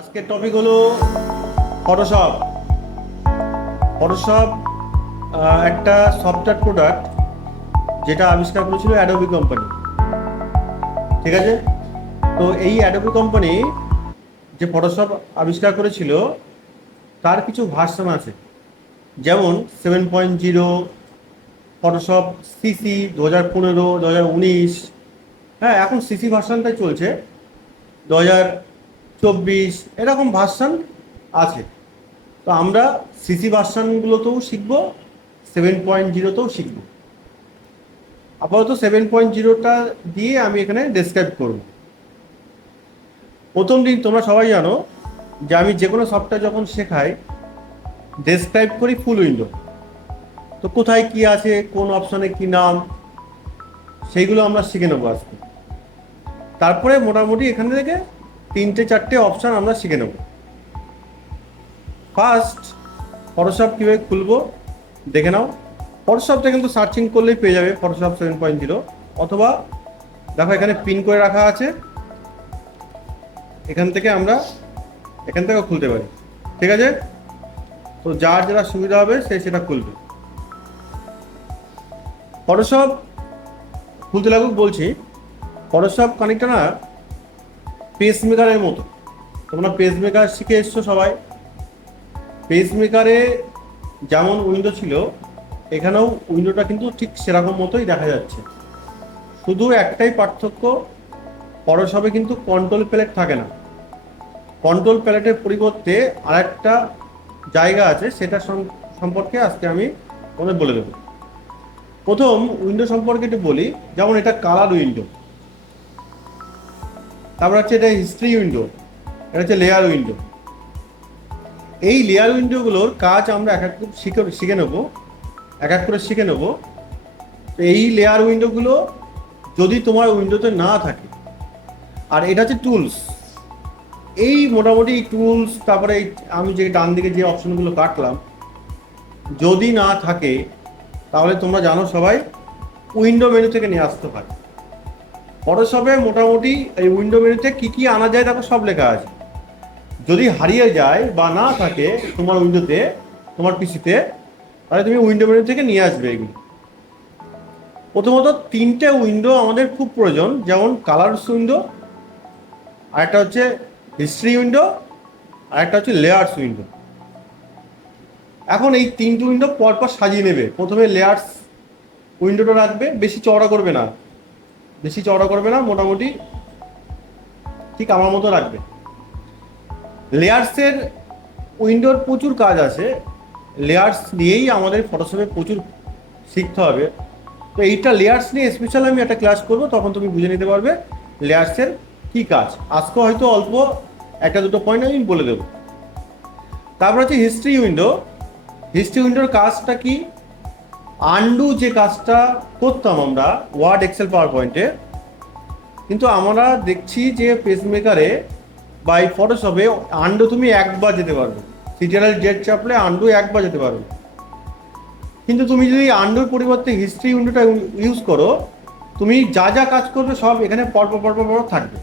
আজকের টপিক হলো Photoshop. Photoshop একটা সফটওয়্যার প্রোডাক্ট যেটা আবিষ্কার করেছিল অ্যাডোবি কোম্পানি। ঠিক আছে, তো এই অ্যাডোবি কোম্পানি যে ফটোশপ আবিষ্কার করেছিল তার কিছু ভার্সন আছে, যেমন 7.0, ফটোশপ সিসি 2015, 2019। হ্যাঁ, এখন সিসি ভার্সনটাই চলছে, 2024 এরকম ভার্সন আছে। তো আমরা সিসি ভার্সানগুলোতেও শিখবো, 7.0তেও শিখবো। আপাতত 7.0টা দিয়ে আমি এখানে ডেসক্রাইব করব। প্রথম দিন তোমরা সবাই জানো যে আমি যে কোনো সফটওয়্যার যখন শেখাই ডেসক্রাইব করি ফুল উইন্ডো। তো কোথায় কি আছে, কোন অপশনে কি নাম, সেইগুলো আমরা শিখে নেবো আজকে। তারপরে মোটামুটি এখান থেকে 3-4টে অপশান আমরা শিখে নেব। ফার্স্ট, ফটোশপ কীভাবে খুলবো দেখে নাও। ফটোশপটা কিন্তু সার্চিং করলেই পেয়ে যাবে, ফটোশপ 7.0। অথবা দেখো এখানে পিন করে রাখা আছে, এখান থেকে আমরা এখান থেকেও খুলতে পারি। ঠিক আছে, তো যার যেটা সুবিধা হবে সে সেটা খুলবে। ফটোশপ খুলতে লাগুক বলছি। ফটোশপ খানিকটা না পেসমেকারের মতো। তোমরা পেসমেকার শিখে এসছো সবাই। পেসমেকারে যেমন উইন্ডো ছিল, এখানেও উইন্ডোটা কিন্তু ঠিক সেরকম মতোই দেখা যাচ্ছে। শুধু একটাই পার্থক্য, ফটোশপে কিন্তু কন্ট্রোল প্যালেট থাকে না। কন্ট্রোল প্যালেটের পরিবর্তে আরেকটা জায়গা আছে, সেটা সম্পর্কে আজকে আমি তোমাদের বলে দেবো। প্রথম উইন্ডো সম্পর্কে একটু বলি। যেমন এটা কালার উইন্ডো, তারপর হচ্ছে এটা হিস্ট্রি উইন্ডো, এটা হচ্ছে লেয়ার উইন্ডো। এই লেয়ার উইন্ডোগুলোর কাজ আমরা এক এক শিখে নেবো, এক এক করে শিখে নেবো। তো এই লেয়ার উইন্ডোগুলো যদি তোমার উইন্ডোতে না থাকে, আর এটা হচ্ছে টুলস। এই মোটামুটি টুলস, তারপরে আমি যে ডান দিকে যে অপশনগুলো কাটলাম, যদি না থাকে তাহলে তোমরা জানো সবাই উইন্ডো মেনু থেকে নিয়ে আসতে পারে। ফটোশপে মোটামুটি এই উইন্ডো মেনুতে কী কী আনা যায় দেখো সব লেখা আছে। যদি হারিয়ে যায় বা না থাকে তোমার উইন্ডোতে, তোমার পিসিতে, তাহলে তুমি উইন্ডো মেনু থেকে নিয়ে আসবে এগুলো। প্রথমত 3টে উইন্ডো আমাদের খুব প্রয়োজন, যেমন কালারস উইন্ডো, আরেকটা হচ্ছে হিস্ট্রি উইন্ডো, আরেকটা হচ্ছে লেয়ার্স উইন্ডো। এখন এই 3টে উইন্ডো পরপর সাজিয়ে নেবে। প্রথমে লেয়ার্স উইন্ডোটা রাখবে, বেশি চওড়া করবে না, বেশি চওড়া করবে না, মোটামুটি ঠিক আমার মতো রাখবে। লেয়ার্সের উইন্ডোর প্রচুর কাজ আছে, লেয়ার্স নিয়েই আমাদের ফটোশপে প্রচুর শিখতে হবে। তো এইটা লেয়ার্স নিয়ে স্পেশাল আমি একটা ক্লাস করব, তখন তুমি বুঝে নিতে পারবে লেয়ার্সের কী কাজ। আজকে হয়তো অল্প একটা দুটো পয়েন্ট আমি বলে দেবো। তারপর হচ্ছে হিস্ট্রি উইন্ডো। হিস্ট্রি উইন্ডোর কাজটা কি? আন্ডু যে কাজটা করতাম আমরা ওয়ার্ড, এক্সেল, পাওয়ার পয়েন্টে, কিন্তু আমরা দেখছি যে পেসমেকারে বা এই ফটোশপে আন্ডু তুমি একবার যেতে পারবে। সিটিআরএল জেড চাপলে আন্ডু একবার যেতে পারবে। কিন্তু তুমি যদি আন্ডুর পরিবর্তে হিস্ট্রি উইন্ডোটা ইউজ করো, তুমি যা যা কাজ করবে সব এখানে পরপর পরপর পর থাকবে।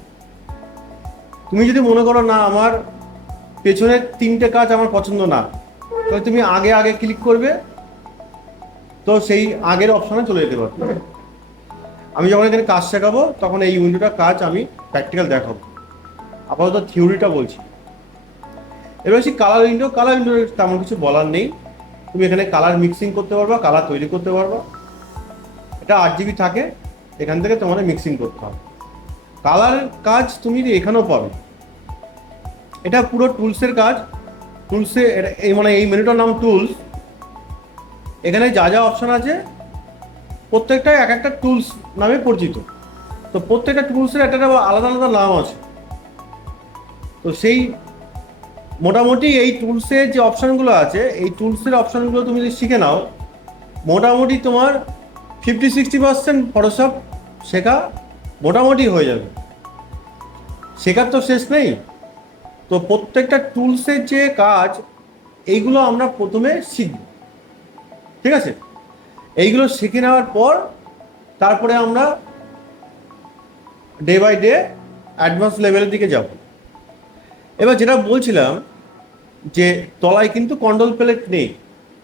তুমি যদি মনে করো না আমার পেছনের 3টে কাজ আমার পছন্দ না, তাহলে তুমি আগে আগে ক্লিক করবে, তো সেই আগের অপশনে চলে যেতে পারবে। আমি যখন এখানে কাজ শেখাবো তখন এই উইন্ডোটার কাজ আমি প্র্যাকটিক্যাল দেখাবো। আপাতত থিওরিটা বলছি। এবার হচ্ছে কালার উইন্ডো। কালার উইন্ডোর তেমন কিছু বলার নেই। তুমি এখানে কালার মিক্সিং করতে পারবা, কালার তৈরি করতে পারবা। এটা 8 GB থাকে, এখান থেকে তোমাদের মিক্সিং করতে হবে। কালার কাজ তুমি এখানেও পাবে। এটা পুরো টুলসের কাজ। টুলসে এই মানে এই মেনুটার নাম টুলস। এখানে যা যা অপশন আছে প্রত্যেকটাই এক একটা টুলস নামে পরিচিত। তো প্রত্যেকটা টুলসের একটা আলাদা আলাদা নাম আছে। তো সেই মোটামুটি এই টুলসের যে অপশানগুলো আছে, এই টুলসের অপশানগুলো তুমি যদি শিখে নাও, মোটামুটি তোমার 50-60% ফটোশপ শেখা মোটামুটি হয়ে যাবে। শেখার তো শেষ নেই। তো প্রত্যেকটা টুলসের যে কাজ, এইগুলো আমরা প্রথমে শিখব। ঠিক আছে, এইগুলো শিখে নেওয়ার পর তারপরে আমরা ডে বাই ডে অ্যাডভান্স লেভেলের দিকে যাব। এবার যেটা বলছিলাম যে তলায় কিন্তু কন্ট্রোল প্যালেট নেই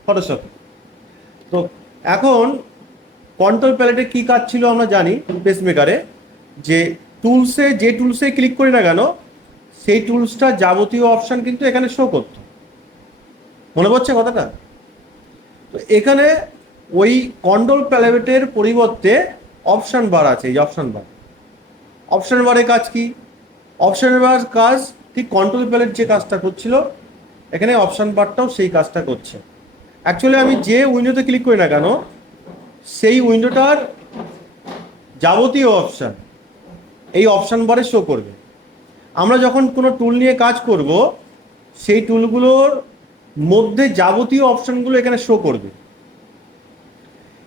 ফটোশপে। তো এখন কন্ট্রোল প্যালেটে কী কাজ ছিল আমরা জানি পেসমেকারে, যে যে টুলসে ক্লিক করি না কেন সেই টুলসটা যাবতীয় অপশান কিন্তু এখানে শো করতো। মনে পড়ছে কথাটা? তো এখানে ওই কন্ট্রোল প্যালেটের পরিবর্তে অপশান বার আছে, এই অপশান বার। অপশান বারের কাজ কি? অপশান বার কাজ ঠিক কন্ট্রোল প্যালেট যে কাজটা করছিল এখানে অপশান বারটাও সেই কাজটা করছে। অ্যাকচুয়ালি আমি যে উইন্ডোতে ক্লিক করি না কেন সেই উইন্ডোটার যাবতীয় অপশান এই অপশান বারে শো করবে। আমরা যখন কোনো টুল নিয়ে কাজ করব সেই টুলগুলোর মধ্যে যাবতীয় অপশানগুলো এখানে শো করবে।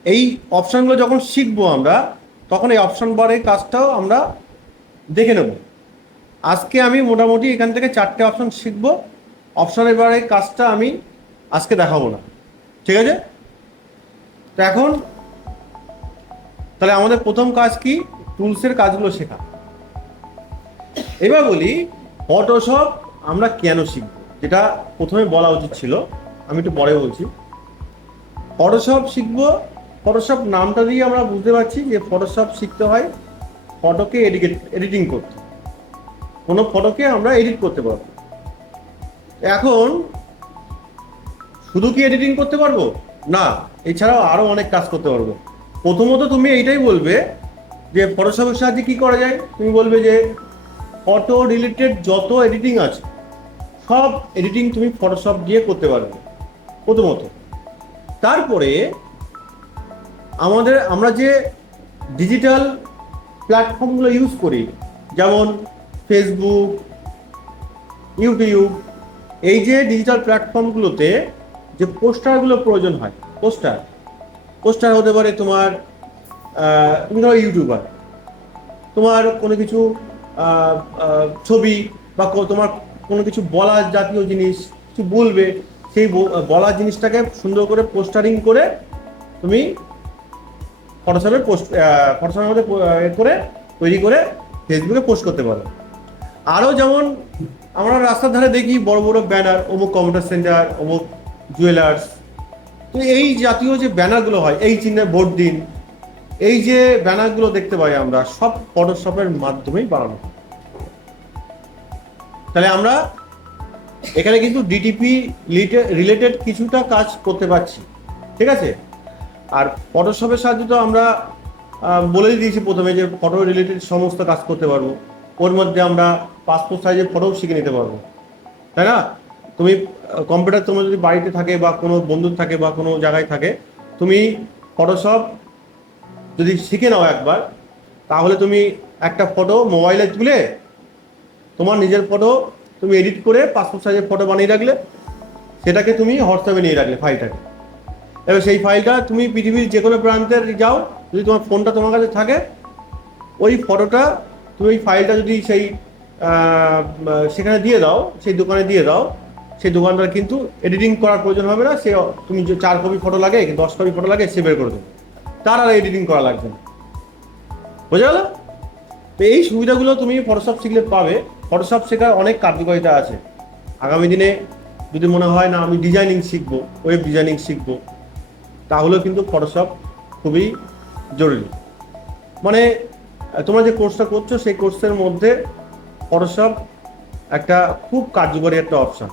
এই অপশানগুলো যখন শিখবো আমরা তখন এই অপশান বারের কাজটাও আমরা দেখে নেব। আজকে আমি মোটামুটি এখান থেকে 4টে অপশান শিখবো। অপশানের বারের কাজটা আমি আজকে দেখাবো না, ঠিক আছে? তো এখন তাহলে আমাদের প্রথম কাজ কি? টুলসের কাজগুলো শেখা। এবার বলি ফটোশপ আমরা কেন শিখবো, যেটা প্রথমে বলা উচিত ছিল, আমি একটু পরে বলছি। ফটোশপ শিখবো, ফটোশপ নামটা দিয়ে আমরা বুঝতে পারছি যে ফটোশপ শিখতে হয় ফটোকে এডিটিং করতে, কোনো ফটোকে আমরা এডিট করতে পারবো। এখন শুধু কি এডিটিং করতে পারবো? না, এছাড়াও আরও অনেক কাজ করতে পারবো। প্রথমত তুমি এইটাই বলবে যে ফটোশপের সাহায্যে কী করা যায়। তুমি বলবে যে ফটো রিলেটেড যত এডিটিং আছে সব এডিটিং তুমি ফটোশপ দিয়ে করতে পারবে প্রথমত। তারপরে আমরা যে ডিজিটাল প্ল্যাটফর্মগুলো ইউজ করি, যেমন ফেসবুক, ইউটিউব, এই যে ডিজিটাল প্ল্যাটফর্মগুলোতে যে পোস্টারগুলো প্রয়োজন হয়, পোস্টার হতে পারে তোমার, তুমি ধরো ইউটিউবার, তোমার কোনো কিছু ছবি বা তোমার কোনো কিছু বলার জাতীয় জিনিস কিছু বলবে, সেই বলার জিনিসটাকে সুন্দর করে পোস্টারিং করে তুমি ফটোশপের মধ্যে করে তৈরি করে ফেসবুকে পোস্ট করতে পারো। আরও যেমন আমরা রাস্তার ধারে দেখি বড় বড় ব্যানার, অমুক কম্পিউটার সেন্টার, অমুক জুয়েলার্স। তো এই জাতীয় যে ব্যানারগুলো হয়, এই চিহ্নে ভোট দিন, এই যে ব্যানারগুলো দেখতে পাই আমরা সব ফটোশপের মাধ্যমেই বানানো। তাহলে আমরা এখানে কিন্তু ডিটিপি রিলেটেড কিছুটা কাজ করতে পারছি, ঠিক আছে? আর ফটোশপের সাহায্যে তো আমরা বলেই দিয়েছি প্রথমে যে ফটো রিলেটেড সমস্ত কাজ করতে পারবো। ওর মধ্যে আমরা পাসপোর্ট সাইজের ফটোও শিখে নিতে পারবো, তাই না? তুমি কম্পিউটার তোমার যদি বাড়িতে থাকে বা কোনো বন্ধুর থাকে বা কোনো জায়গায় থাকে, তুমি ফটোশপ যদি শিখে নাও একবার, তাহলে তুমি একটা ফটো মোবাইলে তুলে তোমার নিজের ফটো তুমি এডিট করে পাসপোর্ট সাইজের ফটো বানিয়ে রাখলে, সেটাকে তুমি হোয়াটসঅ্যাপে নিয়ে রাখলে ফাইলটাকে। এবার সেই ফাইলটা তুমি পৃথিবীর যে কোনো প্রান্তে যাও, যদি তোমার ফোনটা তোমার কাছে থাকে, ওই ফটোটা তুমি ওই ফাইলটা যদি সেখানে দিয়ে দাও, সেই দোকানে দিয়ে দাও, সেই দোকানদার কিন্তু এডিটিং করার প্রয়োজন হবে না। সে তুমি যে 4 কপি ফটো লাগে, 10 কপি ফটো লাগে, সে বের করে দেবে, তার আর এডিটিং করা লাগবে না। বোঝা গেল? তো এই সুবিধাগুলো তুমি ফটোশপ শিখলে পাবে। ফটোশপ শেখার অনেক কার্যকারিতা আছে। আগামী দিনে যদি মনে হয় না আমি ডিজাইনিং শিখবো, ওয়েব ডিজাইনিং শিখবো, তাহলেও কিন্তু ফটোশপ খুবই জরুরি। মানে তোমরা যে কোর্সটা করছো সেই কোর্সের মধ্যে ফটোশপ একটা খুব কার্যকরী একটা অপশান,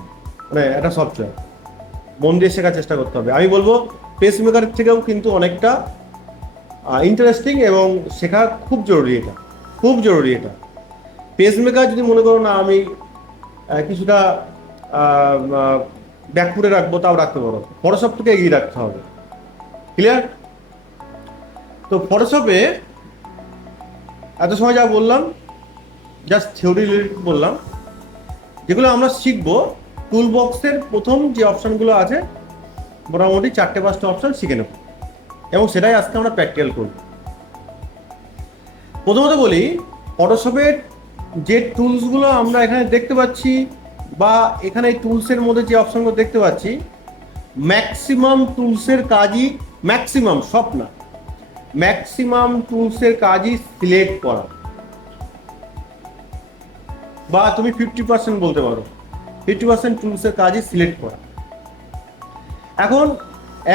মানে একটা সফটওয়্যার। মন দিয়ে শেখার চেষ্টা করতে হবে। আমি বলবো পেসমেকার থেকেও কিন্তু অনেকটা ইন্টারেস্টিং এবং শেখা খুব জরুরি। এটা খুব জরুরি। এটা পেসমেকার যদি মনে করো না আমি কিছুটা ব্যাকফুটে রাখবো, তাও রাখতে পারো, ফটোশপ থেকে এগিয়ে রাখতে হবে। ক্লিয়ার? তো ফটোশপে এত সময় যা বললাম জাস্ট থিওরি রিলেটেড বললাম। যেগুলো আমরা শিখবো, টুল বক্সের প্রথম যে অপশানগুলো আছে মোটামুটি 4টে-5টে অপশান শিখে নেব এবং সেটাই আজকে আমরা প্র্যাকটিক্যাল করব। প্রথমত বলি, ফটোশপের যে টুলসগুলো আমরা এখানে দেখতে পাচ্ছি বা এখানে এই টুলসের মধ্যে যে অপশানগুলো দেখতে পাচ্ছি, ম্যাক্সিমাম টুলসের কাজই, ম্যাক্সিমাম সব না, ম্যাক্সিমাম টুলসের কাজই সিলেক্ট করা। বা তুমি 50% বলতে পারো। 50% টুলসের কাজই সিলেক্ট করা। এখন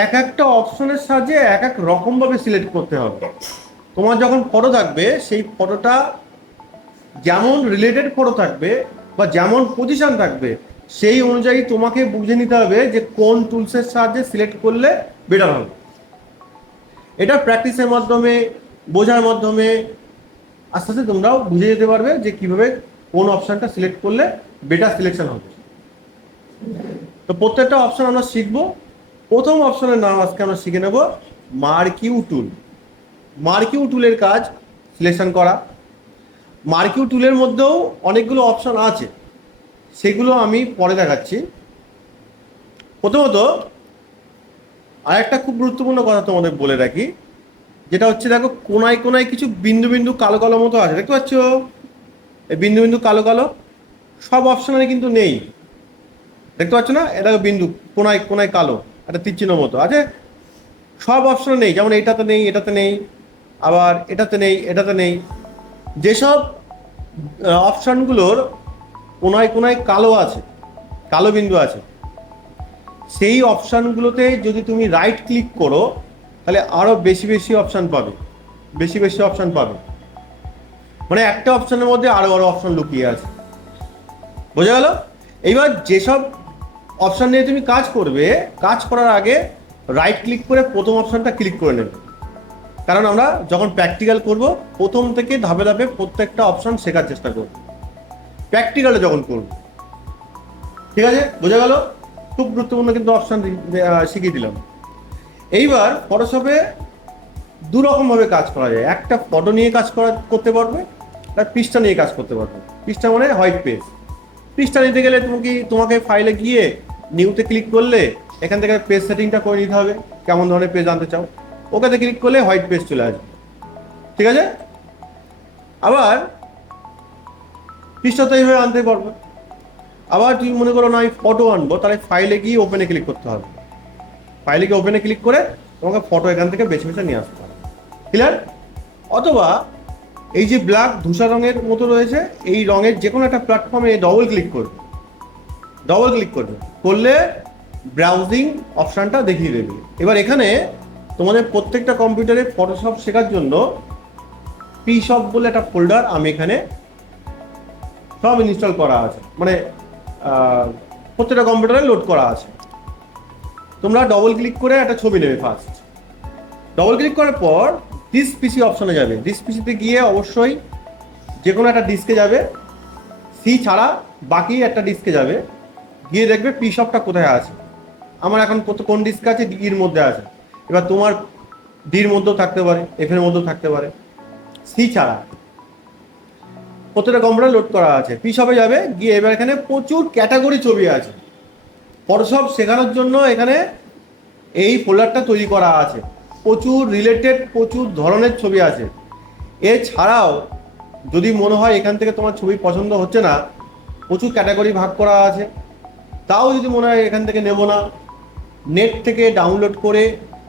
এক একটা অপশনের সাহায্যে এক এক রকমভাবে সিলেক্ট করতে হবে। তোমার যখন ফটো থাকবে সেই ফটোটা যেমন রিলেটেড ফটো থাকবে বা যেমন পজিশন থাকবে সেই অনুযায়ী তোমাকে বুঝে নিতে হবে যে কোন টুলসের সাহায্যে সিলেক্ট করলে বেটার হবে। এটা প্র্যাকটিসের মাধ্যমে, বোঝার মাধ্যমে আস্তে আস্তে তোমরাও বুঝে যেতে পারবে যে কিভাবে কোন অপশনটা সিলেক্ট করলে বেটার সিলেকশন হবে। তো প্রত্যেকটা অপশন আমরা শিখবো। প্রথম অপশনের নাম আজকে আমরা শিখে নেব মার্কিউ টুল। মার্কিউ টুলের কাজ সিলেকশন করা। মার্কিউ টুলের মধ্যেও অনেকগুলো অপশন আছে, সেগুলো আমি পরে দেখাচ্ছি। প্রথমত আরেকটা খুব গুরুত্বপূর্ণ কথা তোমাদের বলে রাখি, যেটা হচ্ছে দেখো কোনায় কোনায় কিছু বিন্দু বিন্দু কালো কালো মতো আছে, দেখতে পাচ্ছ? এই বিন্দু বিন্দু কালো কালো সব অপশনে কিন্তু নেই, দেখতে পাচ্ছ না? এটা বিন্দু কোনায় কোনায় কালো একটা তীর চিহ্ন মতো আছে, সব অপশনে নেই। যেমন এটাতে নেই, এটাতে নেই, আবার এটাতে নেই, এটাতে নেই। যেসব অপশনগুলোর কোনায় কোনায় কালো আছে, কালো বিন্দু আছে, সেই অপশানগুলোতে যদি তুমি রাইট ক্লিক করো তাহলে আরও বেশি বেশি অপশান পাবে, বেশি বেশি অপশান পাবে। মানে একটা অপশানের মধ্যে আরও আরও অপশান লুকিয়ে আছে, বোঝা গেল? এইবার যেসব অপশান নিয়ে তুমি কাজ করবে, কাজ করার আগে রাইট ক্লিক করে প্রথম অপশানটা ক্লিক করে নেবে। কারণ আমরা যখন প্র্যাকটিক্যাল করব প্রথম থেকে ধাপে ধাপে প্রত্যেকটা অপশান শেখার চেষ্টা করব প্র্যাকটিক্যালে যখন করব। ঠিক আছে, বোঝা গেল? খুব গুরুত্বপূর্ণ কিন্তু অপশান শিখিয়ে দিলাম। এইবার ফটোশপে দু রকমভাবে কাজ করা যায়। একটা ফটো নিয়ে কাজ করতে পারবে, আর পৃষ্ঠা নিয়ে কাজ করতে পারবে। পৃষ্ঠা মানে হোয়াইট পেজ। পৃষ্ঠা নিতে গেলে তোমাকে ফাইলে গিয়ে নিউতে ক্লিক করলে এখান থেকে পেজ সেটিংটা করে নিতে হবে, কেমন ধরনের পেজ আনতে চাও। ওখানে ক্লিক করলে হোয়াইট পেজ চলে আসবে, ঠিক আছে? আবার পৃষ্ঠা তো এইভাবে আনতে পারবে। আবার তুমি মনে করো না আমি ফটো আনবো, তাহলে ফাইলে গিয়ে ওপেনে ক্লিক করতে হবে। ফাইলে গিয়ে ওপেনে ক্লিক করে তোমাকে ফটো এখান থেকে বেছে বেছে নিয়ে আসতে হবে, ক্লিয়ার? অথবা এই যে ব্ল্যাক ধূসা রঙের মতো রয়েছে, এই রঙের যে কোনো একটা প্ল্যাটফর্মে ডবল ক্লিক করবে। ডবল ক্লিক করবে, করলে ব্রাউজিং অপশানটা দেখিয়ে দেবে। এবার এখানে তোমাদের প্রত্যেকটা কম্পিউটারে ফটোশপ শেখার জন্য পিশপ বলে একটা ফোল্ডার আমি এখানে সব ইনস্টল করা আছে, মানে প্রত্যেকটা কম্পিউটারে লোড করা আছে। তোমরা ডবল ক্লিক করে একটা ছবি নেবে। ফার্স্ট ডবল ক্লিক করার পর দিস পিসি অপশনে যাবে। দিস পিসিতে গিয়ে অবশ্যই যে কোনো একটা ডিস্কে যাবে, সি ছাড়া বাকি একটা ডিস্কে যাবে, গিয়ে দেখবে পিশপটা কোথায় আছে। আমার এখন কোন ডিস্ক আছে, ডির মধ্যে আছে। এবার তোমার ডির মধ্যেও থাকতে পারে, এফ এর মধ্যেও থাকতে পারে। সি ছাড়া প্রত্যেকটা কম্পিউটার লোড করা আছে। পিশপে যাবে, গিয়ে এবার এখানে প্রচুর ক্যাটাগরি ছবি আছে। ফটোশপ শেখানোর জন্য এখানে এই ফোল্ডারটা তৈরি করা আছে। প্রচুর রিলেটেড প্রচুর ধরনের ছবি আছে। এছাড়াও যদি মনে হয় এখান থেকে তোমার ছবি পছন্দ হচ্ছে না, প্রচুর ক্যাটাগরি ভাগ করা আছে। তাও যদি মনে হয় এখান থেকে নেব না, নেট থেকে ডাউনলোড করে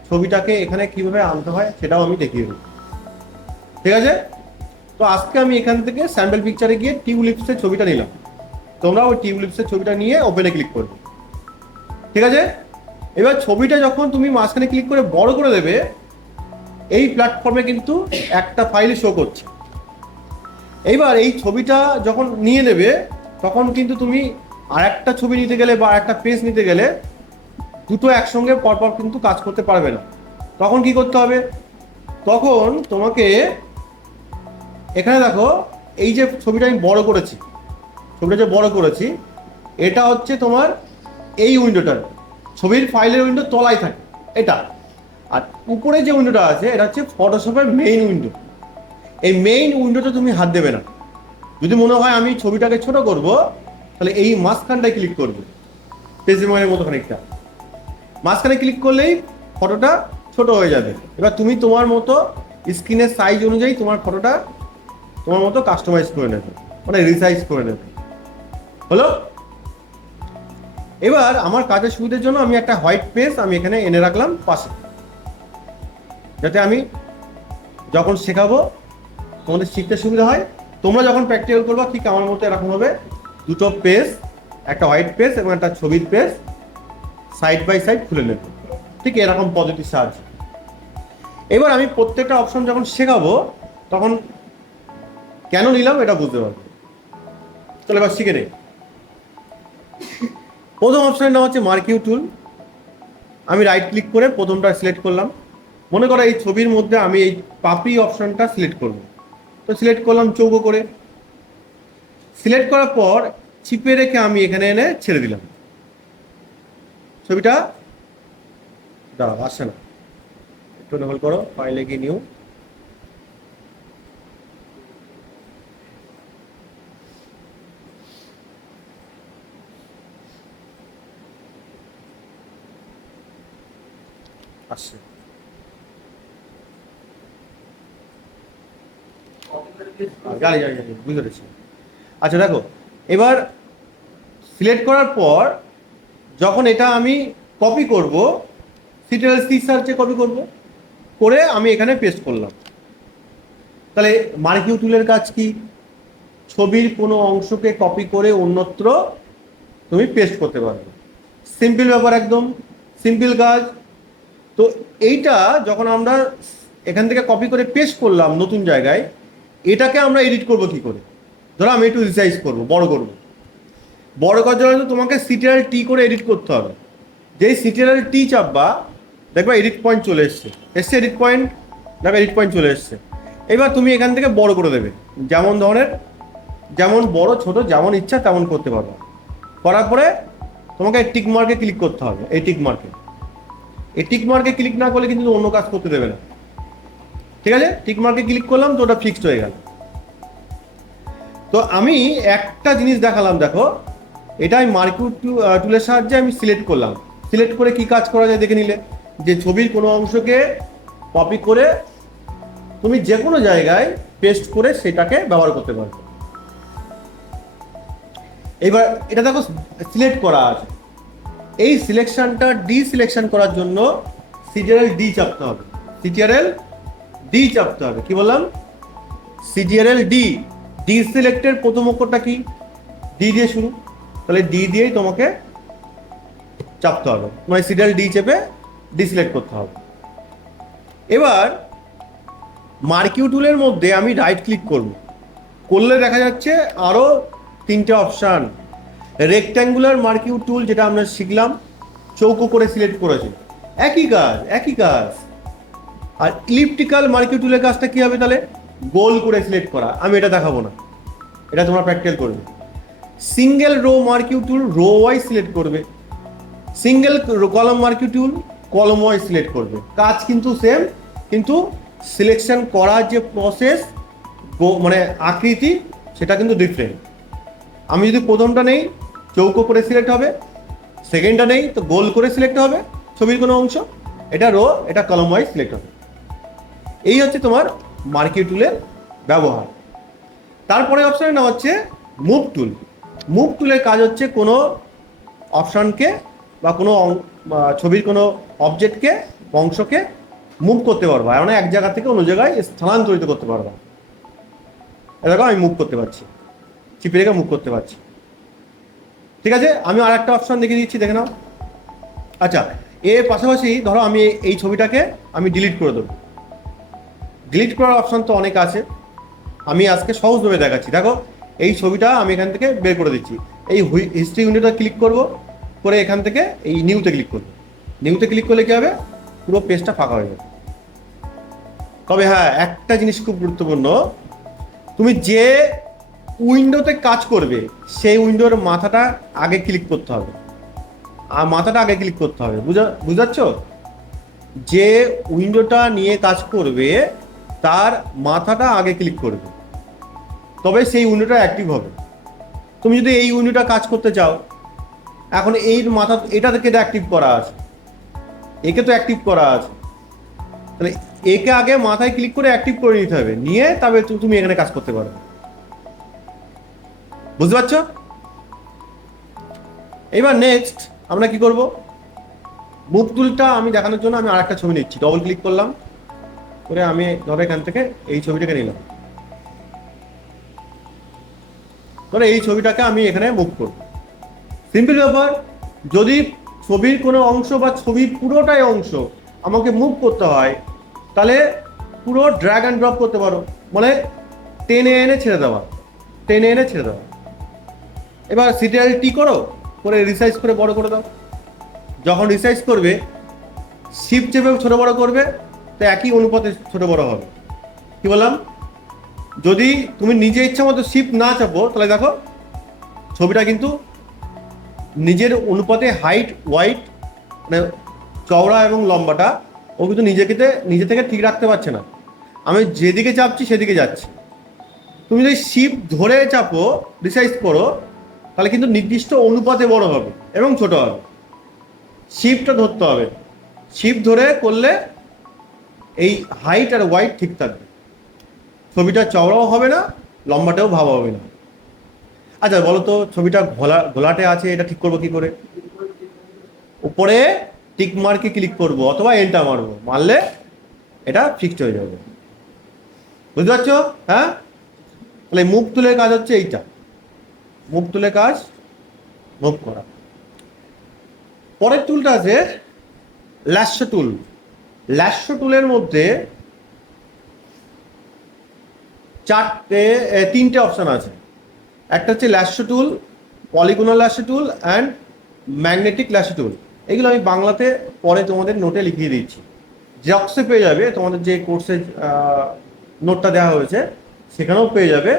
ছবিটাকে এখানে কিভাবে আনতে হয় সেটাও আমি দেখিয়ে দেবো, ঠিক আছে? তো আজকে আমি এখান থেকে স্যাম্পল পিকচারে গিয়ে টিউলিপসের ছবিটা নিলাম। তোমরা ওই টিউলিপসের ছবিটা নিয়ে ওপেনে ক্লিক করবে, ঠিক আছে? এবার ছবিটা যখন তুমি মাঝখানে ক্লিক করে বড় করে দেবে, এই প্ল্যাটফর্মে কিন্তু একটা ফাইল শো করছে। এইবার এই ছবিটা যখন নিয়ে নেবে, তখন কিন্তু তুমি আর একটা ছবি নিতে গেলে বা একটা পেজ নিতে গেলে দুটো একসঙ্গে পরপর কিন্তু কাজ করতে পারবে না। তখন কি করতে হবে? তখন তোমাকে এখানে দেখো, এই যে ছবিটা আমি বড় করেছি, ছবিটা যে বড় করেছি, এটা হচ্ছে তোমার এই উইন্ডোটার, ছবির ফাইলের উইন্ডো তলায় থাকে এটা। আর উপরে যে উইন্ডোটা আছে এটা হচ্ছে ফটোশপের মেইন উইন্ডো। এই মেইন উইন্ডোটা তুমি হাত দেবে না। যদি মনে হয় আমি ছবিটাকে ছোট করব, তাহলে এই মাঝখানটায় ক্লিক করবে, পেজিময়ের মতো খানিকটা। মাঝখানে ক্লিক করলেই ফটোটা ছোট হয়ে যাবে। এবার তুমি তোমার মতো স্ক্রিনের সাইজ অনুযায়ী তোমার ফটোটা তোমার মতো কাস্টমাইজ করে নেবে, মানে রিসাইজ করে নেবে। হলো? এবার আমার কাজের সুবিধার জন্য আমি একটা হোয়াইট পেজ আমি এখানে এনে রাখলাম পাশে, যাতে আমি যখন শেখাবো তোমাদের শিখতে সুবিধা হয়, তোমরা যখন প্র্যাকটিক্যাল করবা ঠিক আমার মতো এরকম হবে, দুটো পেজ, একটা হোয়াইট পেজ এবং একটা ছবির পেজ সাইড বাই সাইড খুলে নেবে, ঠিক এরকম পদ্ধতির সাহায্যে। এবার আমি প্রত্যেকটা অপশন যখন শেখাবো তখন কেন নিলাম এটা বুঝতে পারবো। তাহলে এবার শিখে নেই। প্রথম অপশনের নাম হচ্ছে মার্কিউ টুল। আমি রাইট ক্লিক করে প্রথমটা সিলেক্ট করলাম। মনে করো এই ছবির মধ্যে আমি এই পাপড়ি অপশনটা সিলেক্ট করব, তো সিলেক্ট করলাম চৌকো করে। সিলেক্ট করার পর চিপে রেখে আমি এখানে এনে ছেড়ে দিলাম। ছবিটা দাঁড়াও, আসছে না, একটু হোল্ড করো, ফাইলে গিয়ে নিউ। আসছে, জানি জানি জানি, বুঝতে পেরেছি। আচ্ছা দেখো, এবার সিলেক্ট করার পর যখন এটা আমি কপি করব, সিটিএল সি সার্চে কপি করব, করে আমি এখানে পেস্ট করলাম। তাহলে মার্কিউ টুলের কাজ কি? ছবির কোনো অংশকে কপি করে অন্যত্র তুমি পেস্ট করতে পারবে। সিম্পল ব্যাপার, একদম সিম্পল কাজ। তো এইটা যখন আমরা এখান থেকে কপি করে পেস্ট করলাম নতুন জায়গায়, এটাকে আমরা এডিট করব কি করে? ধরো আমি একটু রিসাইজ করব, বড় করব। বড় করার জন্য তোমাকে সিটিএল টি করে এডিট করতে হবে। যেই সিটিএল টি চাপবা দেখবা এডিট পয়েন্ট চলে এসছে, এডিট পয়েন্ট, দেখো এডিট পয়েন্ট চলে এসছে। এবার তুমি এখান থেকে বড় করে দেবে, যেমন ধরনের, যেমন বড় ছোট যেমন ইচ্ছা তেমন করতে পারবে। করার পরে তোমাকে টিক মার্কে ক্লিক করতে হবে। এই টিক মার্কে, এই টিক মার্কে ক্লিক না করলে কিন্তু অন্য কাজ করতে দেবে না। ঠিক আছে, টিক মার্কে ক্লিক করলাম তো ওটা ফিক্সড হয়ে গেল। তো আমি একটা জিনিস দেখালাম, দেখো এটা আমি মার্কিউ টুলের সাহায্যে আমি সিলেক্ট করলাম। সিলেক্ট করে কি কাজ করা যায় দেখে নিলে, যে ছবির কোনো অংশকে কপি করে তুমি যে কোনো জায়গায় পেস্ট করে সেটাকে ব্যবহার করতে পারবে। এবার এটা দেখো সিলেক্ট করা আছে, এই সিলেকশনটা ডিসিলেকশন করার জন্য সিটিআরএল ডি চাপতে হবে। সিটিআরএল ডি চাপতে হবে। কি বললাম? Ctrl D. ডিসিলেক্টের প্রথম অক্ষরটা কি? ডি দিয়ে শুরু, তাহলে ডি দিয়েই তোমাকে চাপতে হবে, মানে সিটিআরএল ডি চেপে ডিসিলেক্ট করতে হবে। এবার মার্কিউ টুলের মধ্যে আমি রাইট ক্লিক করব, করলে দেখা যাচ্ছে আরো তিনটে অপশান। রেক্ট্যাঙ্গুলার মার্কিউ টুল যেটা আমরা শিখলাম, চৌকো করে সিলেক্ট করেছি, একই কাজ একই কাজ। আর ইলিপ্টিক্যাল মার্কিউ টুলের কাজটা কি হবে তাহলে? গোল করে সিলেক্ট করা। আমি এটা দেখাবো না, এটা তোমরা প্র্যাকটিক্যাল করবে। সিঙ্গেল রো মার্কিউ টুল রো ওয়াইজ সিলেক্ট করবে, সিঙ্গেল কলম মার্কিউ টুল কলম ওয়াইজ সিলেক্ট করবে। কাজ কিন্তু সেম, কিন্তু সিলেকশন করার যে প্রসেস, মানে আকৃতি, সেটা কিন্তু ডিফারেন্ট। আমি যদি প্রথমটা নেই চৌকো করে সিলেক্ট হবে, সেকেন্ডটা নেই তো গোল করে সিলেক্ট হবে ছবির কোনো অংশ, এটা রো, এটা কলম ওয়াইজ সিলেক্ট হবে। এই হচ্ছে তোমার মার্কিউ টুলের ব্যবহার। তারপরে অপশনের নাম হচ্ছে মুভ টুল। মুভ টুলের কাজ হচ্ছে কোনো অপশনকে বা কোনো ছবির কোনো অবজেক্টকে, অংশকে মুভ করতে পারবা, মানে এক জায়গা থেকে অন্য জায়গায় স্থানান্তরিত করতে পারবা। দেখো আমি মুভ করতে পারছি, চিপে রেখে মুভ করতে পারছি। ঠিক আছে, আমি আর একটা অপশন দেখিয়ে দিচ্ছি, দেখে নাও। আচ্ছা, এর পাশাপাশি ধরো আমি এই ছবিটাকে আমি ডিলিট করে দেবো। ডিলিট করার অপশন তো অনেক আছে, আমি আজকে সহজভাবে দেখাচ্ছি। দেখো এই ছবিটা আমি এখান থেকে বের করে দিচ্ছি। এই হিস্ট্রি উইন্ডোটা ক্লিক করব, করে এখান থেকে এই নিউতে ক্লিক করবো। নিউতে ক্লিক করলে কি হবে? পুরো পেজটা ফাঁকা হয়ে যাবে। তবে হ্যাঁ, একটা জিনিস খুব গুরুত্বপূর্ণ, তুমি যে উইন্ডোতে কাজ করবে সেই উইন্ডোর মাথাটা আগে ক্লিক করতে হবে, আর মাথাটা আগে ক্লিক করতে হবে। বুঝাচ্ছ? যে উইন্ডোটা নিয়ে কাজ করবে তার মাথাটা আগে ক্লিক করবে, তবে সেই উইন্ডোটা অ্যাক্টিভ হবে। তুমি যদি এই উইন্ডোটা কাজ করতে চাও, এখন এই মাথা, এটা থেকে অ্যাক্টিভ করা আছে, একে তো অ্যাক্টিভ করা আছে, তাহলে একে আগে মাথায় ক্লিক করে অ্যাক্টিভ করে নিতে হবে, নিয়ে তবে তুমি এখানে কাজ করতে পারবে। বুঝতে পারছো? এবার নেক্সট আমরা কি করব? মুভ টুলটা আমি দেখানোর জন্য আমি আরেকটা ছবি নিচ্ছি, ডবল ক্লিক করলাম, করে আমি ধরো এখান থেকে এই ছবিটাকে নিলাম, ধরো এই ছবিটাকে আমি এখানে মুভ করব, সিম্পল ব্যাপার। যদি ছবির কোনো অংশ বা ছবির পুরোটাই অংশ আমাকে মুভ করতে হয়, তাহলে পুরো ড্র্যাগ অ্যান্ড ড্রপ করতে পারো, মানে টেনে এনে ছেড়ে দেওয়া, টেনে এনে ছেড়ে দেওয়া। এবার সিটিআর টি করো, করে রিসাইজ করে বড় করে দাও। যখন রিসাইজ করবে, শিফট চেপে ছোট বড় করবে, তো একই অনুপাতে ছোট বড় হবে। কি বললাম? যদি তুমি নিজে ইচ্ছা মতো শিফট না চাপো, তাহলে দেখো ছবিটা কিন্তু নিজের অনুপাতে হাইট ওয়াইট, মানে চওড়া এবং লম্বাটা ও কিন্তু নিজে থেকে ঠিক রাখতে পারছে না। আমি যেদিকে চাপছি সেদিকে যাচ্ছি। তুমি যদি শিফট ধরে চাপো, রিসাইজ করো, তাহলে কিন্তু নির্দিষ্ট অনুপাতে বড় হবে এবং ছোট হবে। শিফটটা ধরতে হবে, শিফট ধরে করলে এই হাইট আর ওয়াইট ঠিক থাকবে, ছবিটা চওড়াও হবে না, লম্বাটাও ভাবা হবে না। আচ্ছা বলো তো, ছবিটা ঘোলাটে আছে, এটা ঠিক করবো কি করে? উপরে টিক মার্কে ক্লিক করবো অথবা এন্টার মারবো, মারলে এটা ফিক্সড হয়ে যাবে। বুঝতে পারছো? হ্যাঁ, তাহলে মুভ তুলের কাজ হচ্ছে এইটা, মুভ তুলের কাজ মুভ করা। পরের টুলটা আছে ল্যাশো টুল। ল্যাশো টুলের মধ্যে তিনটে অপশন আছে। একটা হচ্ছে ল্যাশো টুল, পলিগোনাল ল্যাশো টুল অ্যান্ড ম্যাগনেটিক ল্যাশো টুল। এগুলো আমি বাংলাতে পরে তোমাদের নোটে লিখিয়ে দিচ্ছি, জেরক্সে পেয়ে যাবে, তোমাদের যে কোর্সে নোটটা দেওয়া হয়েছে সেখানেও পেয়ে যাবে,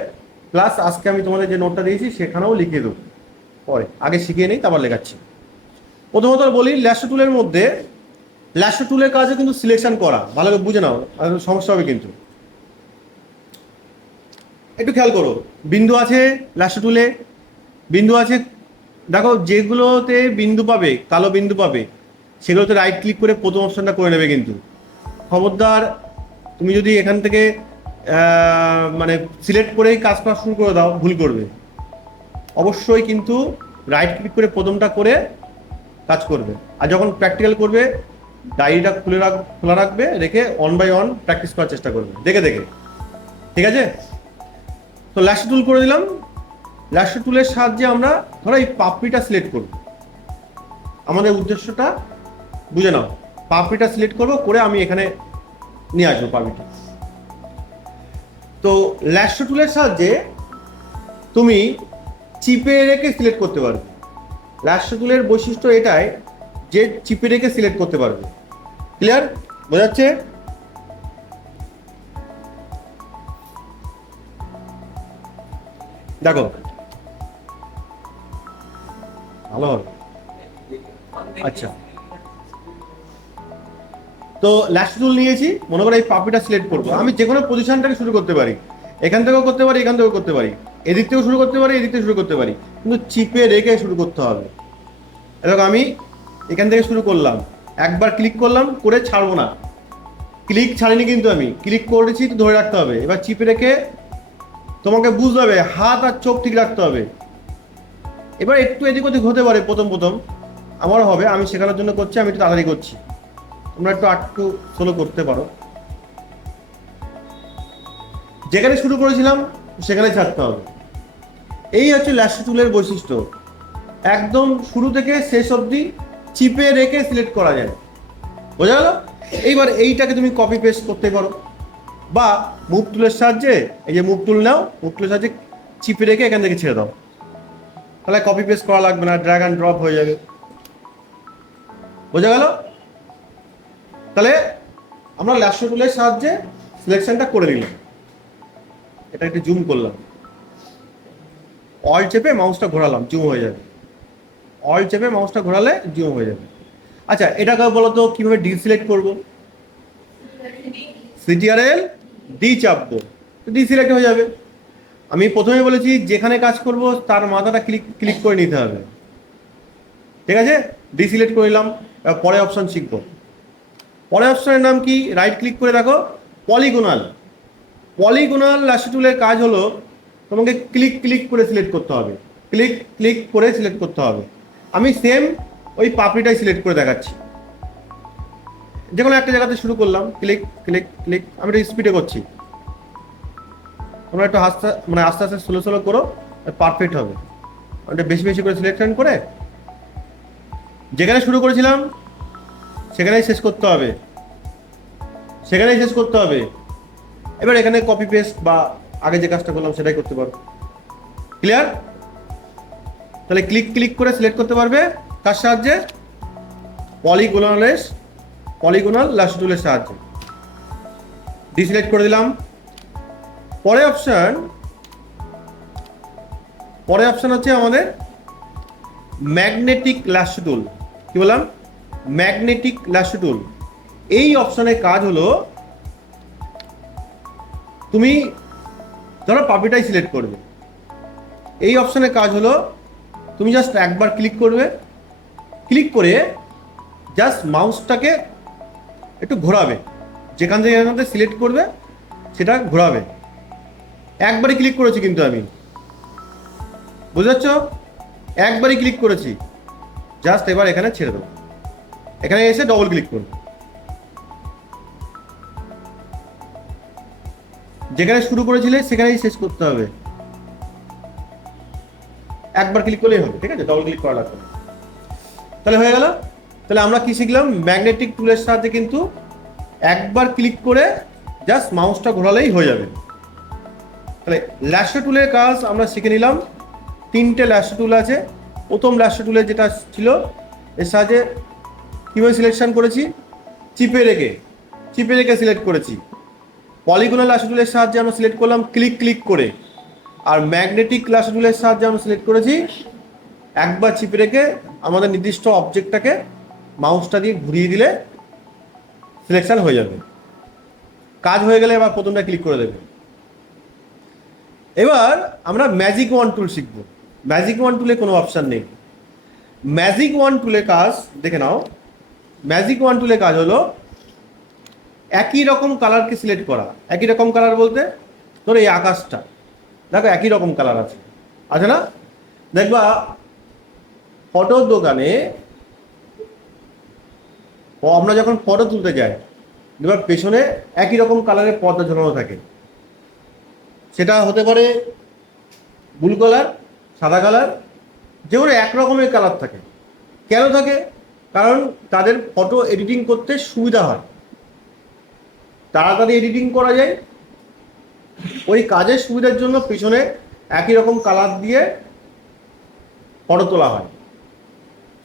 প্লাস আজকে আমি তোমাদের যে নোটটা দিয়েছি সেখানেও লিখিয়ে দেবো পরে। আগে শিখিয়ে নিই, তারপর লেখাচ্ছি। প্রথমত বলি, ল্যাশো টুলের মধ্যে ল্যাশো টুলের কাজও কিন্তু সিলেকশন করা, ভালো করে বুঝে নাও, সমস্যা হবে কিন্তু। একটু খেয়াল করো, বিন্দু আছে ল্যাশো টুলে, বিন্দু আছে, দেখো যেগুলোতে বিন্দু পাবে, কালো বিন্দু পাবে, সেগুলোতে রাইট ক্লিক করে প্রথম অপশনটা করে নেবে। কিন্তু খবরদার, তুমি যদি এখান থেকে মানে সিলেক্ট করেই কাজ করা শুরু করে দাও, ভুল করবে। অবশ্যই কিন্তু রাইট ক্লিক করে প্রথমটা করে কাজ করবে। আর যখন প্র্যাকটিক্যাল করবে, ডায়েরিটা খোলা রাখবে, রেখে অন বাই অন প্র্যাকটিস করার চেষ্টা করবে দেখে দেখে। ঠিক আছে? তো ল্যাশো টুল করে দিলাম। ল্যাশো টুলের সাহায্যে আমরা ধরো এই পাপড়িটা সিলেক্ট করব। আমাদের উদ্দেশ্যটা বুঝে নাও, পাপড়িটা সিলেক্ট করব, করে আমি এখানে নিয়ে আসবো পাপড়িটা। তো ল্যাশো টুলের সাহায্যে তুমি চিপে রেখে সিলেক্ট করতে পারবে। ল্যাশো টুলের বৈশিষ্ট্য এটাই যে চিপে রেখে সিলেক্ট করতে পারবে। ক্লিয়ার? বোঝা যাচ্ছে? দেখো ভালো হবে। আচ্ছা, তো ল্যাশো টুল নিয়েছি, মনে করো এই পাপড়িটা সিলেক্ট করবো। আমি যে কোনো পজিশনটাকে শুরু করতে পারি, এখান থেকেও করতে পারি, এখান থেকেও করতে পারি, এদিক থেকেও শুরু করতে পারি, এদিক থেকে শুরু করতে পারি, কিন্তু চিপে রেখে শুরু করতে হবে। দেখো আমি এখান থেকে শুরু করলাম, একবার ক্লিক করলাম, করে ছাড়বো না, ক্লিক ছাড়িনি কিন্তু, আমি ক্লিক করেছি তো ধরে রাখতে হবে। এবার চিপে রেখে তোমাকে বুঝতে হবে, হাত আর চোখ ঠিক রাখতে হবে। এবার একটু এদিক ওদিক হতে পারে প্রথম প্রথম, আমারও হবে, আমি শেখানোর জন্য করছি, আমি একটু তাড়াতাড়ি করছি, তোমরা একটু স্লো করতে পারো। যেখানে শুরু করেছিলাম সেখানে ছাড়তে হবে। এই হচ্ছে ল্যাশো টুলের বৈশিষ্ট্য, একদম শুরু থেকে শেষ অবধি চিপে রেখে সিলেক্ট করা যায়। বোঝা গেল? এইবার এইটাকে তুমি কপি পেস্ট করতে পারো, বা মুভ টুলের সাহায্যে, এই যে মুভ টুল নাও, মুভ টুলের সাহায্যে চিপে রেখে এখান থেকে ছেড়ে দাও, তাহলে কপি পেস্ট করা লাগবে না, ড্র্যাগ অ্যান্ড ড্রপ হয়ে যাবে। বোঝা গেল? তাহলে আমরা ল্যাশো টুলের সাহায্যে সিলেকশনটা করে নিলাম। এটা একটু জুম করলাম, অল চেপে মাউসটা ঘোরালাম, জুম হয়ে যাবে। অল চেপে মাউসটা ঘোরালে জুম হয়ে যাবে। আচ্ছা, এটাকে বলো তো কিভাবে ডিসিলেক্ট করবো? সিটিআরএল ডি চাপবো, ডি সিলেক্ট হয়ে যাবে। আমি প্রথমে বলেছি যেখানে কাজ করব তার মাথাটা ক্লিক করে নিতে হবে। ঠিক আছে? ডি সিলেক্ট করে নিলাম। পরে অপশন শিখবো। পরের অপশনের নাম কি? রাইট ক্লিক করে দেখো, পলিগোনাল। পলিগোনাল ল্যাশো টুলের কাজ হলো তোমাকে ক্লিক করে সিলেক্ট করতে হবে, ক্লিক করে সিলেক্ট করতে হবে। আমি সেম ওই পাপড়িটাই সিলেক্ট করে দেখাচ্ছি। যে কোনো একটা জায়গাতে শুরু করলাম, ক্লিক, আমি একটু স্পিডে করছি, তোমরা একটু আস্তে আস্তে স্লো করো, পারফেক্ট হবে। ওটা বেশি বেশি করে সিলেকশন করে যেখানে শুরু করেছিলাম সেখানেই শেষ করতে হবে, সেখানেই শেষ করতে হবে। এবার এখানে কপি পেস্ট বা আগে যে কাজটা করলাম সেটাই করতে পারো। ক্লিয়ার? তাহলে ক্লিক ক্লিক করে সিলেক্ট করতে পারবে কার সাহায্যে? পলিগোনাল লাস্ট টুলের সাহায্যে। ডিসিলেক্ট করে দিলাম। পরে অপশন হচ্ছে আমাদের ম্যাগনেটিক লাস্ট টুল। কি বললাম? ম্যাগনেটিক লাস্ট টুল। এই অপশনের কাজ হলো, তুমি ধরো পাপিটাই সিলেক্ট করবে, এই অপশনের কাজ হলো তুমি জাস্ট একবার ক্লিক করবে, ক্লিক করে জাস্ট মাউসটাকে একটু ঘোরাবে, যেখান থেকে সিলেক্ট করবে সেটা ঘোরাবে। একবারই ক্লিক করেছি কিন্তু আমি, বুঝতে পারছো? একবারই ক্লিক করেছি, জাস্ট এবার এখানে ছেড়ে দেবো, এখানে এসে ডবল ক্লিক করবো, যেখানে শুরু করেছিলে সেখানেই শেষ করতে হবে। একবার ক্লিক করলেই হবে, ঠিক আছে? ডবল ক্লিক করা লাগবে। তাহলে হয়ে গেল। তাহলে আমরা কি শিখলাম? ম্যাগনেটিক টুলের সাহায্যে কিন্তু একবার ক্লিক করে জাস্ট মাউসটা ঘোরালেই হয়ে যাবে। তাহলে ল্যাশো টুলের কাজ আমরা শিখে নিলাম। 3টে ল্যাশো টুল আছে। প্রথম ল্যাশো টুলের যেটা ছিল, এর সাহায্যে কীভাবে সিলেকশন করেছি? চিপে রেখে সিলেক্ট করেছি। পলিগোনাল ল্যাশো টুলের সাহায্যে আমরা সিলেক্ট করলাম ক্লিক ক্লিক করে। আর ম্যাগনেটিক ল্যাশো টুলের সাহায্যে আমরা সিলেক্ট করেছি একবার চিপে রেখে আমাদের নির্দিষ্ট অবজেক্টটাকে মাউসটা দিয়ে ঘুরিয়ে দিলে সিলেকশন হয়ে যাবে। কাজ হয়ে গেলে এবার প্রথমটা ক্লিক করে দেবে। এবার আমরা ম্যাজিক ওয়ান টুল শিখব। ম্যাজিক ওয়ান টুলে কোনো অপশান নেই। ম্যাজিক ওয়ান টুলের কাজ দেখে নাও। ম্যাজিক ওয়ান টুলের কাজ হলো একই রকম কালারকে সিলেক্ট করা। একই রকম কালার বলতে ধরো এই আকাশটা, দেখো একই রকম কালার আছে না? দেখবা ফটোর দোকানে আমরা যখন ফটো তুলতে যাই, এবার পেছনে একই রকম কালারের পর্দা ঝোলানো থাকে। সেটা হতে পারে ব্লু কালার, সাদা কালার, যেগুলো এক রকমের কালার থাকে। কেন থাকে? কারণ তাদের ফটো এডিটিং করতে সুবিধা হয়, তাড়াতাড়ি এডিটিং করা যায়। ওই কাজের সুবিধার জন্য পিছনে একই রকম কালার দিয়ে ফটো তোলা হয়।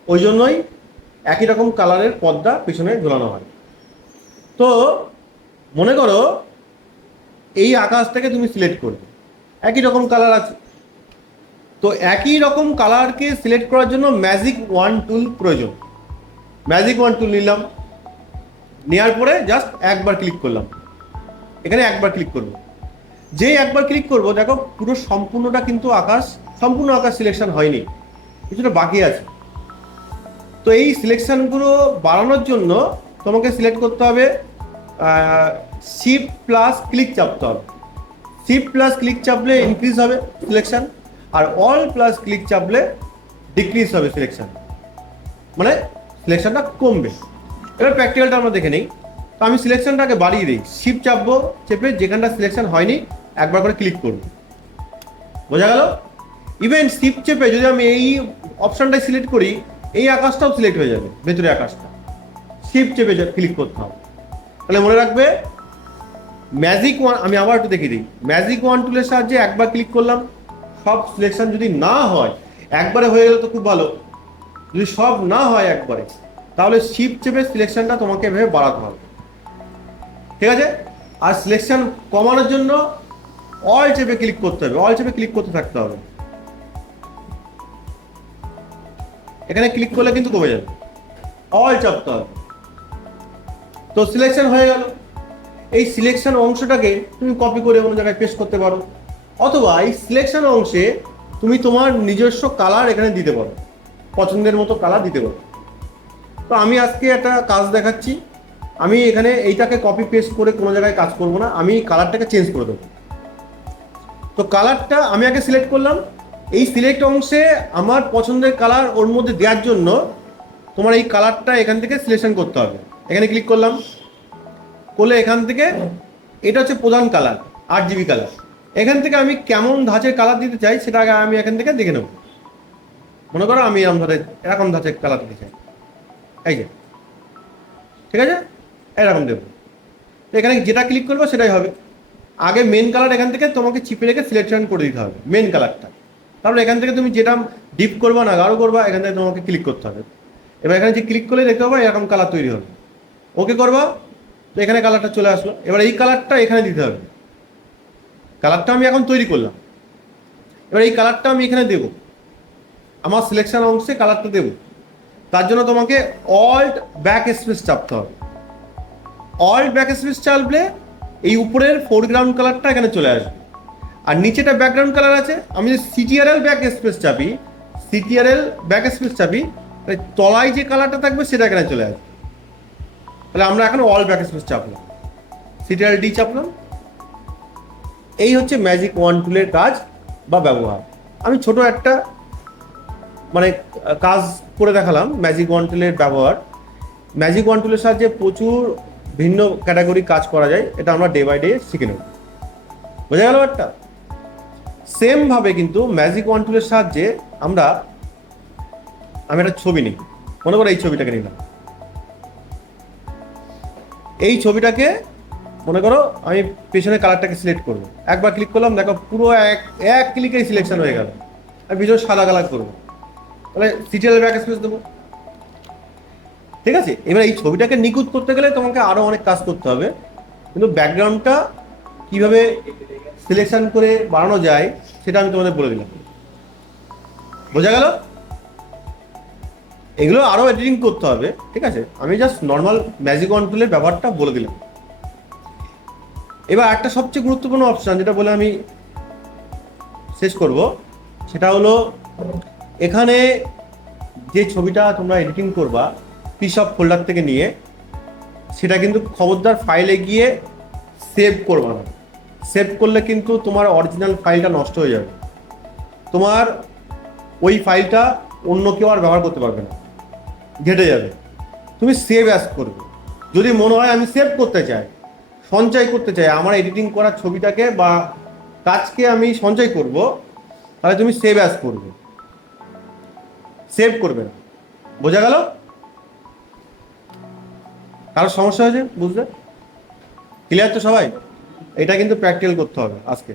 ওই জন্যই একই রকম কালারের পর্দা পিছনে ঝোলানো হয়। তো মনে করো এই আকাশটাকে তুমি সিলেক্ট করবে, একই রকম কালার আছে। তো একই রকম কালারকে সিলেক্ট করার জন্য ম্যাজিক ওয়ান টুল প্রয়োজন। ম্যাজিক ওয়ান টুল নিলাম, নেওয়ার পরে জাস্ট একবার ক্লিক করলাম, এখানে একবার ক্লিক করব। যেই একবার ক্লিক করব দেখো পুরো সম্পূর্ণ আকাশ সিলেকশন হয়নি, কিছুটা বাকি আছে। তো এই সিলেকশনগুলো বাড়ানোর জন্য তোমাকে সিলেক্ট করতে হবে, শিফট প্লাস ক্লিক চাপতে হবে। শিফট প্লাস ক্লিক চাপলে ইনক্রিজ হবে সিলেকশন, আর অল প্লাস ক্লিক চাপলে ডিক্রিজ হবে সিলেকশন, মানে সিলেকশনটা কমবে। এবার প্র্যাকটিক্যালটা আমরা দেখে নিই। তো আমি সিলেকশনটাকে বাড়িয়ে দিই, শিফট চাপবো, চেপে যেখানটা সিলেকশন হয়নি একবার করে ক্লিক করব। বোঝা গেল? ইভেন শিফট চেপে যদি আমি এই অপশনটাই সিলেক্ট করি, এই আকাশটাও সিলেক্ট হয়ে যাবে, ভেতরে আকাশটা। শিফট চেপে ক্লিক করতে হবে। তাহলে মনে রাখবে ম্যাজিক ওয়ান, আমি আবার একটু দেখিয়ে দিই। ম্যাজিক ওয়ান টুলের সাহায্যে একবার ক্লিক করলাম, সব সিলেকশন যদি না হয়, একবারে হয়ে গেলে তো খুব ভালো। যদি সব না হয় একবারে, তাহলে শিফট চেপে সিলেকশনটা তোমাকে এভাবে বাড়াতে হবে, ঠিক আছে? আর সিলেকশন কমানোর জন্য অল চেপে ক্লিক করতে হবে, অল চেপে ক্লিক করতে থাকতে হবে। এখানে ক্লিক করলে কিন্তু কমে যাবে, অল চাপতে হবে। তো সিলেকশন হয়ে গেল। এই সিলেকশন অংশটাকে তুমি কপি করে অন্য জায়গায় পেস্ট করতে পারো, অথবা এই সিলেকশন অংশে তুমি তোমার নিজস্ব কালার এখানে দিতে পারো, পছন্দের মতো কালার দিতে পারো। তো আমি আজকে একটা কাজ দেখাচ্ছি। আমি এখানে এইটাকে কপি পেস্ট করে কোনো জায়গায় কাজ করব না, আমি কালারটাকে চেঞ্জ করে দেবো। তো কালারটা আমি আগে সিলেক্ট করলাম। এই সিলেক্ট অংশে আমার পছন্দের কালার ওর মধ্যে দেওয়ার জন্য তোমার এই কালারটা এখান থেকে সিলেকশন করতে হবে। এখানে ক্লিক করলাম, করলে এখান থেকে এটা হচ্ছে প্রধান কালার, RGB কালার। এখান থেকে আমি কেমন ধাঁচের কালার দিতে চাই সেটা আগে আমি এখান থেকে দেখে নেব। মনে করো আমি এরকম ধাঁচের কালার দিতে চাই, এই যে, ঠিক আছে, এরকম দেবো। তো এখানে যেটা ক্লিক করবো সেটাই হবে। আগে মেন কালার এখান থেকে তোমাকে চিপে রেখে সিলেকশন করে দিতে হবে মেন কালারটা। তারপরে এখান থেকে তুমি যেটা ডিপ করবা না গাঢ় করবা এখান থেকে তোমাকে ক্লিক করতে হবে। এবার এখানে যে ক্লিক করলে দেখতে পাবো এরকম কালার তৈরি হবে। ওকে করবা, তো এখানে কালারটা চলে আসলো। এবার এই কালারটা এখানে দিতে হবে। কালারটা আমি এখন তৈরি করলাম, এবার এই কালারটা আমি এখানে দেবো, আমার সিলেকশন অংশে কালারটা দেবো। তার জন্য তোমাকে অল্ট ব্যাক স্পেস চাপতে হবে। অল্ট ব্যাক স্পেস চাপলে এই উপরের ফোরগ্রাউন্ড কালারটা এখানে চলে আসবে, আর নিচেটা ব্যাকগ্রাউন্ড কালার আছে। আমি যদি সিটিআরএল ব্যাক স্পেস চাপি, সিটিআরএল ব্যাক স্পেস চাপি, তাহলে তলায় যে কালারটা থাকবে সেটা এখানে চলে আসবে। তাহলে আমরা এখন অল ব্যাক স্পেস চাপলাম, সিটিআরএল ডি চাপলাম। এই হচ্ছে ম্যাজিক ওয়ান টুলের কাজ বা ব্যবহার। আমি ছোট একটা মানে কাজ করে দেখালাম ম্যাজিক ওয়ান টুলের ব্যবহার। ম্যাজিক ওয়ান টুলের সাহায্যে প্রচুর ভিন্ন ক্যাটাগরি কাজ করা যায়, এটা আমরা ডে বাই ডে শিখে নেব। বোঝা গেল একটা? সেম ভাবে কিন্তু ম্যাজিক ওয়ান টুলের সাহায্যে আমি একটা ছবি নিই, মনে করো এই ছবিটাকে নিলাম। এই ছবিটাকে মনে করো আমি পেছনের কালারটাকে সিলেক্ট করবো, একবার ক্লিক করলাম, দেখো পুরো এক ক্লিকেই সিলেকশন হয়ে গেল। আমি পিছনে সাদা কালার করবো, তাহলে সিটিএল ব্যাক স্পেস দেবো। ঠিক আছে, এবার এই ছবিটাকে নিখুঁত করতে গেলে তোমাকে আরো অনেক কাজ করতে হবে, কিন্তু ব্যাকগ্রাউন্ডটা কিভাবে সিলেকশন করে বানানো যায় সেটা আমি তোমাদের বলে দিলাম। বোঝা গেল? এগুলো আরো এডিটিং করতে হবে, ঠিক আছে, আমি জাস্ট নর্মাল ম্যাজিক ওয়ান টুলের ব্যবহারটা বলে দিলাম। এবার একটা সবচেয়ে গুরুত্বপূর্ণ অপশন যেটা বলে আমি শেষ করব, সেটা হলো এখানে যে ছবিটা তোমরা এডিটিং করবা পিসঅফ ফোল্ডার থেকে নিয়ে, সেটা কিন্তু খবরদার ফাইলে গিয়ে সেভ করবা না। সেভ করলে কিন্তু তোমার অরিজিনাল ফাইলটা নষ্ট হয়ে যাবে, তোমার ওই ফাইলটা অন্য কেউ আর ব্যবহার করতে পারবে না, ঘেটে যাবে। তুমি সেভ অ্যাজ করবে। যদি মনে হয় আমি সেভ করতে চাই, সঞ্চয় করতে চাই, আমার এডিটিং করা ছবিটাকে বা কাজকে আমি সঞ্চয় করব, তাহলে তুমি সেভ অ্যাজ করবে, সেভ করবে না। বোঝা গেল? কারোর সমস্যা হয়েছে বুঝতে? ক্লিয়ার তো সবাই? এটা কিন্তু প্র্যাকটিক্যাল করতে হবে আজকে।